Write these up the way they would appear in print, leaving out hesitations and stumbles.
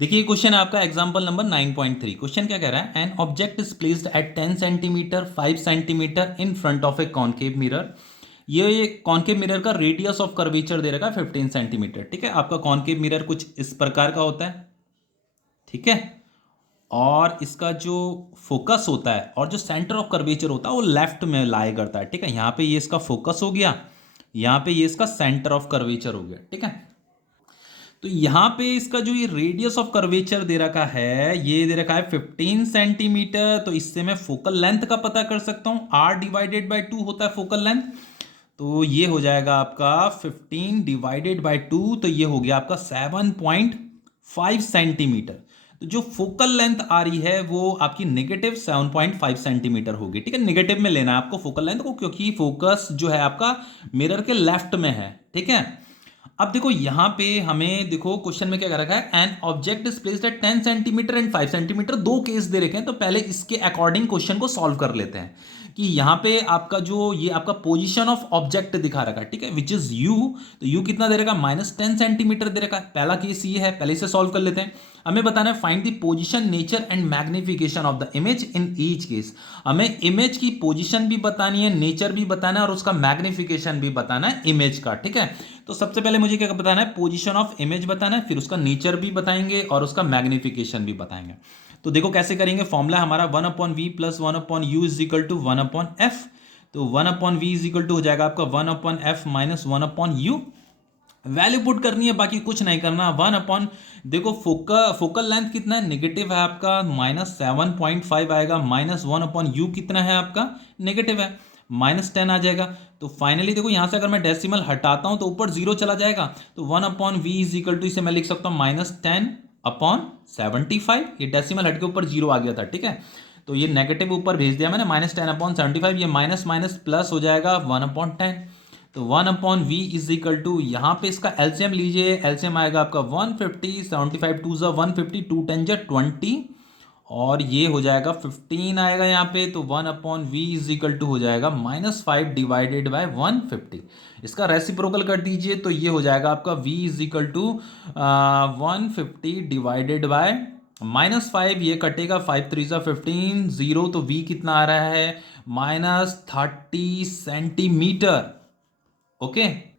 देखिए क्वेश्चन है आपका एग्जांपल नंबर 9.3। क्वेश्चन क्या कह रहा है, an object is placed at 10 centimetre 5 centimetre in front of A concave mirror. ये कॉनकेव मिरर का रेडियस ऑफ कर्वेचर दे रखा है 15 सेंटीमीटर। ठीक है, आपका कॉनकेव मिरर कुछ इस प्रकार का होता है। ठीक है, और इसका जो फोकस होता है और जो सेंटर ऑफ कर्वेचर होता है वो लेफ्ट में लाई करता है। ठीक है, यहाँ पे ये इसका फोकस हो गया, यहाँ पे ये इसका सेंटर ऑफ कर्वेचर हो गया। ठीक है, तो यहां पे इसका जो ये रेडियस ऑफ कर्वेचर दे रखा है, ये दे रखा है 15 सेंटीमीटर। तो इससे मैं फोकल लेंथ का पता कर सकता हूं, r डिवाइडेड बाय 2 होता है फोकल लेंथ। तो ये हो जाएगा आपका 15 डिवाइडेड बाय 2, तो ये हो गया आपका 7.5 सेंटीमीटर। तो जो फोकल लेंथ आ रही है वो आपकी नेगेटिव 7.5 सेंटीमीटर होगी। ठीक है, नेगेटिव में लेना है आपको फोकल लेंथ को, क्योंकि फोकस जो है आपका मिरर के लेफ्ट में है। ठीक है, अब देखो यहां पे हमें देखो क्वेश्चन में क्या कर रखा है, an object is placed at 10 centimetre and 5 centimetre. दो केस दे रखे हैं, तो पहले इसके अकॉर्डिंग क्वेश्चन को सॉल्व कर लेते हैं कि यहां पे आपका जो ये आपका पोजीशन ऑफ ऑब्जेक्ट दिखा रखा है। ठीक है, विच इज यू। तो यू कितना दे रखा है, -10 सेंटीमीटर दे रखा है। पहला केस ये है, पहले इसे सॉल्व कर लेते हैं। हमें बताना है find the position, nature and magnification of the image in each case. हमें इमेज की पोजीशन भी बतानी है, नेचर भी बताना है और उसका मैग्निफिकेशन भी बताना है इमेज का। ठीक है, तो सबसे पहले मुझे क्या बताना है, पोजीशन ऑफ इमेज बताना है, फिर उसका नेचर भी बताएंगे और उसका मैग्निफिकेशन भी बताएंगे। तो देखो कैसे करेंगे, फॉर्मूला हमारा 1/v plus 1/u is equal to 1/f। तो 1/v इज इक्वल टू हो जाएगा आपका 1/f minus 1/u। Value put करनी है, बाकी कुछ नहीं करना। देखो फोकल लेंथ कितना है, नेगेटिव है आपका, -7.5 आएगा, माइनस 1/u कितना है आपका, नेगेटिव है, -10 आ जाएगा। तो फाइनली देखो यहां से अगर मैं डेसिमल हटाता हूं तो ऊपर जीरो चला जाएगा। तो 1/v इज इक्वल टू, इसे मैं लिख सकता हूं -10/75। ये डेसिमल हट के ऊपर जीरो आ गया था। ठीक है, तो ये नेगेटिव ऊपर भेज दिया मैंने, -10/75। ये माइनस माइनस प्लस हो जाएगा 1/10। तो 1/v इज इक्वल टू, यहाँ पे इसका एलसीएम लीजिए, एलसीएम आएगा आपका 150, 75 टू 150, 2 10 20, और ये हो जाएगा 15 आएगा यहाँ पे। तो 1/v इज इक्वल टू हो जाएगा -5 डिवाइडेड बाय 150। इसका रेसिप्रोकल कर दीजिए, तो ये हो जाएगा आपका v is equal to 150 divided by -5। ये कटेगा, 5 3 15, 0। तो v कितना आ रहा है, -30 सेंटीमीटर। ओके,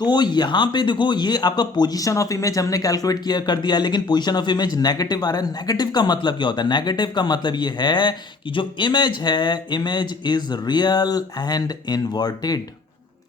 तो यहां पे देखो ये आपका पोजीशन ऑफ इमेज हमने कैलकुलेट किया कर दिया, लेकिन पोजीशन ऑफ इमेज नेगेटिव आ रहा है। नेगेटिव का मतलब क्या होता है, नेगेटिव का मतलब ये है कि जो इमेज है, image is real and inverted.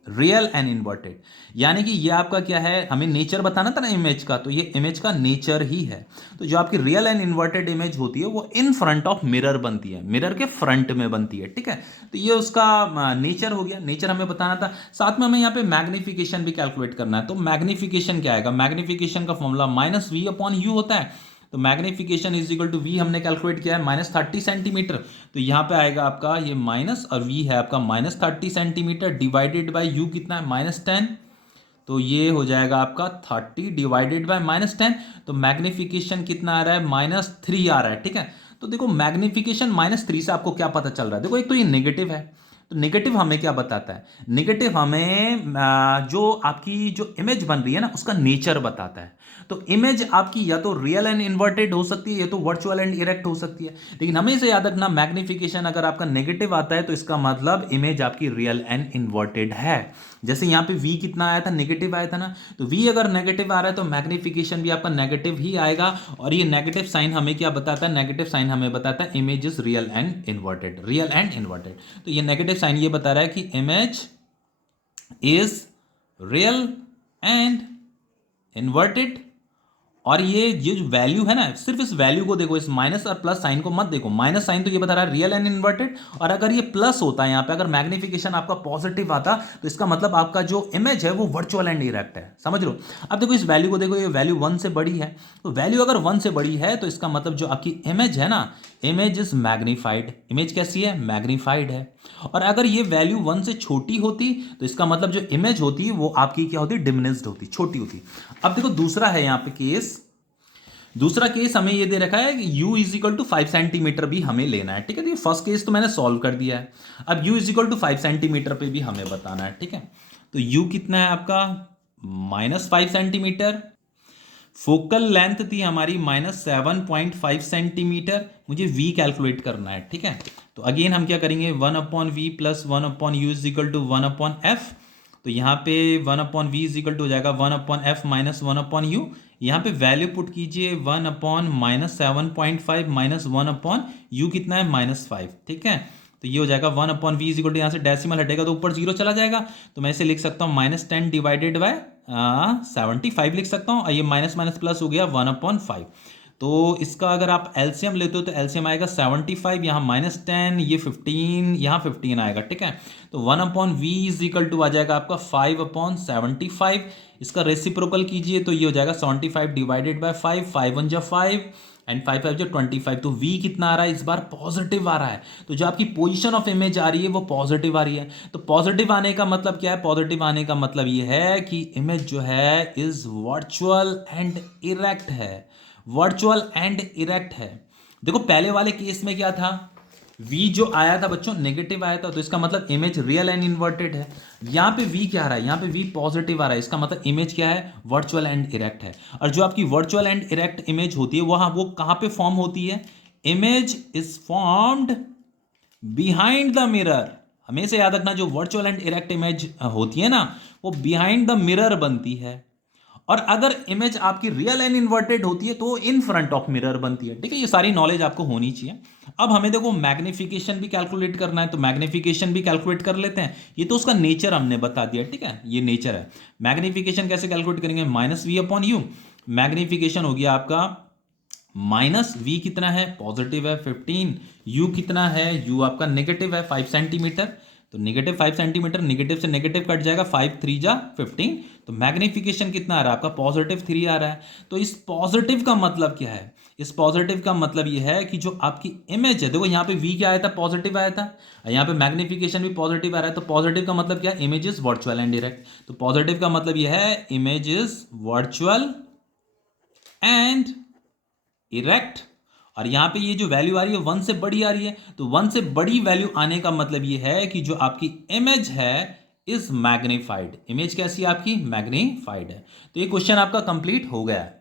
Real and inverted, यानी कि ये आपका क्या है, हमें नेचर बताना था ना इमेज का, तो ये इमेज का नेचर ही है। तो जो आपकी रियल एंड इन्वर्टेड इमेज होती है वो इन फ्रंट ऑफ मिरर बनती है, मिरर के फ्रंट में बनती है। ठीक है, तो ये उसका नेचर हो गया, नेचर हमें बताना था। साथ में हमें यहाँ पे मैग्निफिकेशन भी कैलकुलेट करना है। तो मैग्निफिकेशन क्या आएगा, मैग्निफिकेशन का फॉर्मूला -v/u होता है। तो magnification is equal to v हमने कैलकुलेट किया है -30 सेंटीमीटर। तो यहां पे आएगा आपका ये माइनस, और v है आपका -30 सेंटीमीटर डिवाइडेड बाय u कितना है, -10। तो ये हो जाएगा आपका 30 डिवाइडेड बाय -10। तो मैग्निफिकेशन कितना आ रहा है, -3 आ रहा है। ठीक है, तो देखो मैग्निफिकेशन -3 से आपको क्या पता चल रहा है, देखो एक तो ये नेगेटिव है। तो नेगेटिव हमें क्या बताता है, नेगेटिव हमें जो आपकी जो इमेज बन रही है ना उसका नेचर बताता है। तो इमेज आपकी या तो रियल एंड इन्वर्टेड हो सकती है या तो वर्चुअल एंड इरेक्ट हो सकती है। लेकिन हमें इसे याद रखना, मैग्निफिकेशन अगर आपका नेगेटिव आता है तो इसका मतलब इमेज आपकी रियल एंड इन्वर्टेड है। जैसे यहाँ पे v कितना आया था, नेगेटिव आया था ना, तो v अगर नेगेटिव आ रहा है तो मैग्निफिकेशन भी आपका नेगेटिव ही आएगा। और ये नेगेटिव साइन हमें क्या बताता है, नेगेटिव साइन हमें बताता है image is real and inverted, real and inverted. तो ये नेगेटिव साइन ये बता रहा है कि image is real and inverted. और ये जो वैल्यू है ना, सिर्फ इस वैल्यू को देखो, इस माइनस और प्लस साइन को मत देखो। माइनस साइन तो ये बता रहा है रियल एंड इन्वर्टेड, और अगर ये प्लस होता है यहाँ पे, अगर मैग्निफिकेशन आपका पॉजिटिव आता तो इसका मतलब आपका जो इमेज है वो वर्चुअल एंड इरेक्ट है। समझ लो, अब देखो इस वैल्यू को देखो, ये वैल्यू 1 से बड़ी है। तो वैल्यू अगर 1 से बड़ी है तो इसका मतलब जो आपकी इमेज है ना, इमेज इज मैग्नीफाइड। इमेज कैसी है, मैग्नीफाइड है। और अगर ये वैल्यू 1 से छोटी होती तो इसका मतलब जो इमेज होती वो आपकी क्या होती, डिमिनिश्ड होती, छोटी होती। अब देखो दूसरा है यहाँ पे केस, दूसरा केस हमें ये दे रखा है कि u is equal to 5 centimetre भी हमें लेना है। ठीक है, तो ये फर्स्ट केस तो मैंने सॉल्व कर दिया है। अब u is equal to 5 centimetre पे भी हमें बताना है। ठीक है, तो u कितना है आपका, -5 सेंटीमीटर। फोकल लेंथ थी हमारी -7.5 सेंटीमीटर, मुझे v कैलकुलेट करना है, ठीक है। तो अगेन हम क्या करेंगे, 1/v plus 1/u is equal to 1/f। तो यहाँ पे 1/v इज इक्वल टू हो जाएगा 1/f माइनस 1/u। यहाँ पे वैल्यू पुट कीजिए 1/-7.5 माइनस 1/u कितना है -5, ठीक है। तो ये हो जाएगा 1/v इज इक्वल टू, यहाँ से डेसिमल हटेगा तो ऊपर 0 चला जाएगा, तो मैं इसे लिख सकता हूँ -10 डिवाइडेड बाय 75 लिख सकता हूँ, और ये माइनस माइनस प्लस हो गया 1/5। तो इसका अगर आप एलसीएम लेते हो तो एलसीएम आएगा 75, यहाँ -10, ये 15, यहाँ 15 आएगा, ठीक है। तो 1/v इज इक्वल टू आ जाएगा आपका 5/75। इसका रेसिप्रोकल कीजिए तो ये हो जाएगा 75 डिवाइडेड बाय 5, 5 1 जा 5 एंड 5 5 जो 25। तो v कितना आ रहा है इस बार, पॉजिटिव आ रहा है। तो जो आपकी पोजीशन ऑफ इमेज आ रही है वो पॉजिटिव आ रही है। तो पॉजिटिव आने का मतलब क्या है, पॉजिटिव आने का मतलब ये है कि इमेज जो है इज वर्चुअल एंड इरेक्ट है, वर्चुअल एंड इरेक्ट है। देखो पहले वाले केस में क्या था, v जो आया था बच्चों नेगेटिव आया था, तो इसका मतलब इमेज रियल एंड इन्वर्टेड है। यहाँ पे v क्या आ रहा है, यहाँ पे v पॉजिटिव आ रहा है, इसका मतलब इमेज क्या है, वर्चुअल एंड इरेक्ट है। और जो आपकी वर्चुअल एंड इरेक्ट इमेज होती है वो कहाँ पे फॉर्म होती है, image is formed behind the mirror. हमेशा याद रखना, जो वर्चुअल एंड इरेक्ट इमेज होती है ना, वो बिहाइंड द मिरर बनती है। और अगर इमेज आपकी रियल एंड इन्वर्टेड होती है तो इन फ्रंट ऑफ मिरर बनती है, ठीक है। ये सारी नॉलेज आपको होनी चाहिए। अब हमें देखो मैग्निफिकेशन भी कैलकुलेट करना है, तो मैग्निफिकेशन भी कैलकुलेट कर लेते हैं। ये तो उसका नेचर हमने बता दिया, ठीक है, ये नेचर है। मैग्निफिकेशन कैसे कैलकुलेट करेंगे, -v/u। मैग्निफिकेशन हो गया आपका -v कितना है, पॉजिटिव है 15, u कितना है, u आपका नेगेटिव है 5 सेंटीमीटर। तो नेगेटिव 5 सेंटीमीटर, नेगेटिव से नेगेटिव कट जाएगा, 5 3 जा 15। तो मैग्निफिकेशन कितना आ रहा है आपका, पॉजिटिव 3 आ रहा है। तो इस पॉजिटिव का मतलब क्या है, इस पॉजिटिव का मतलब ये है कि जो आपकी इमेज है, देखो यहाँ पे v क्या आया था, पॉजिटिव आया था, यहाँ पे मैग्निफिकेशन भी पॉजिटिव आ रहा है। तो पॉजिटिव का मतलब क्या है, image is virtual and direct. तो पॉजिटिव का मतलब ये है image is virtual and erect. और यहां पे ये जो वैल्यू आ रही है 1 से बड़ी आ रही है, तो 1 से बड़ी वैल्यू आने का मतलब ये है कि जो आपकी इमेज है इज मैग्नीफाइड। इमेज कैसी है आपकी, मैग्नीफाइड है। तो ये क्वेश्चन आपका कंप्लीट हो गया है।